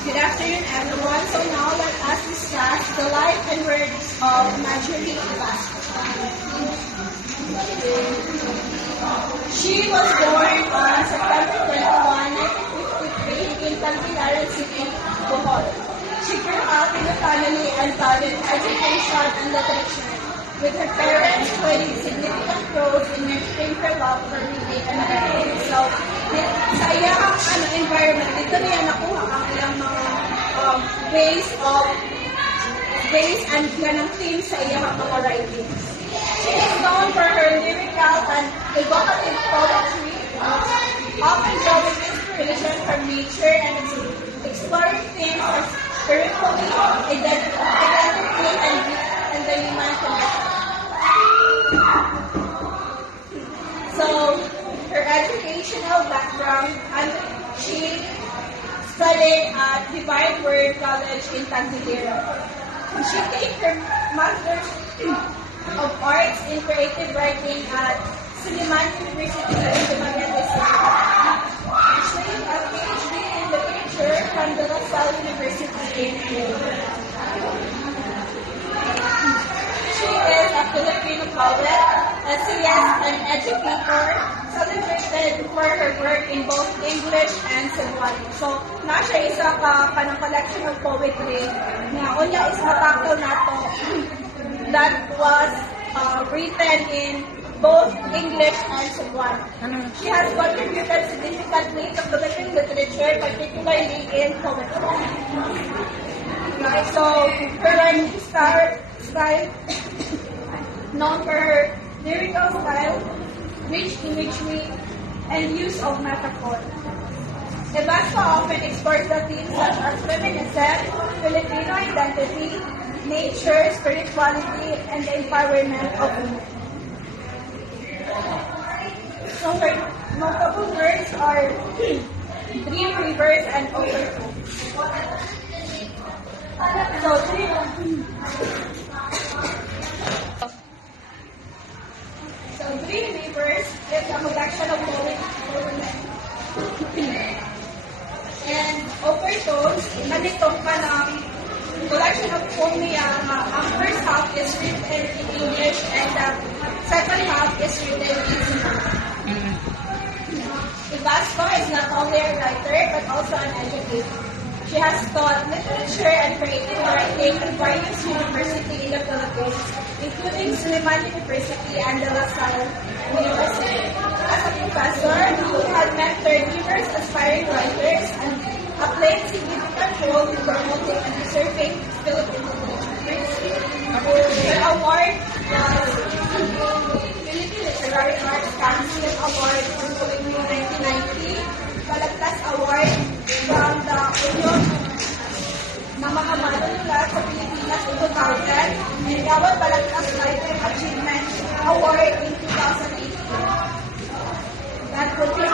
Good afternoon, everyone. So now let us discuss the life and works of Marjorie Velasquez. She was born on September 21, 1953 in Tagbilaran City, Bohol. She grew up in a family and studied education and literature, with her parents playing significant roles in nurturing her love for reading and writing. So, sa iyang environment, dito niya nakuha ang iyang mga ways and ganang themes sa iyang mga writings. She is known for her lyrical and evocative poetry, often drawing inspiration from nature and exploring themes of spirituality, identity, and the human condition. So, her educational background, and she studied at Divine Word College in Tanzania. She took her Master's of Arts in Creative Writing at Suleiman University in Dumaguete City. She a PhD in Literature from the La Salle University in Cuba. She is a Filipino poet, essayist, and educator, celebrated for her work in both English and Cebuano. So, siya isa ka kanang collection of poetry na unya is matakal nato that was written in both English and Cebuano. She has contributed significantly to Philippine literature, particularly in poetry. Right, so, her writing style known for her lyrical style, rich imagery, and use of metaphor. Velasquez often explores the themes such as feminism, Filipino identity, nature, spirituality, and the empowerment of women. So her notable works are Dream Rivers and Overflow. Dream Rivers is a collection of poems and overtones, nalitong ka ng collection of poems ang first half is written in English and the second half is written in Cebuano. Velasquez is not only a writer but also an educator. She has taught literature and creative writing at various universities in the Philippines, including Suleiman University and the La Salle University. As a professor, she has mentored numerous aspiring writers and played significant role in promoting and preserving Philippine literature. Her award was Philippine Literary Arts Council Award from 1990, Balagtas Award from the Union ng mga manunulat sa Pilipinas in 2000, and Gawad Balagtas Lifetime Achievement Award in 2018. That concludes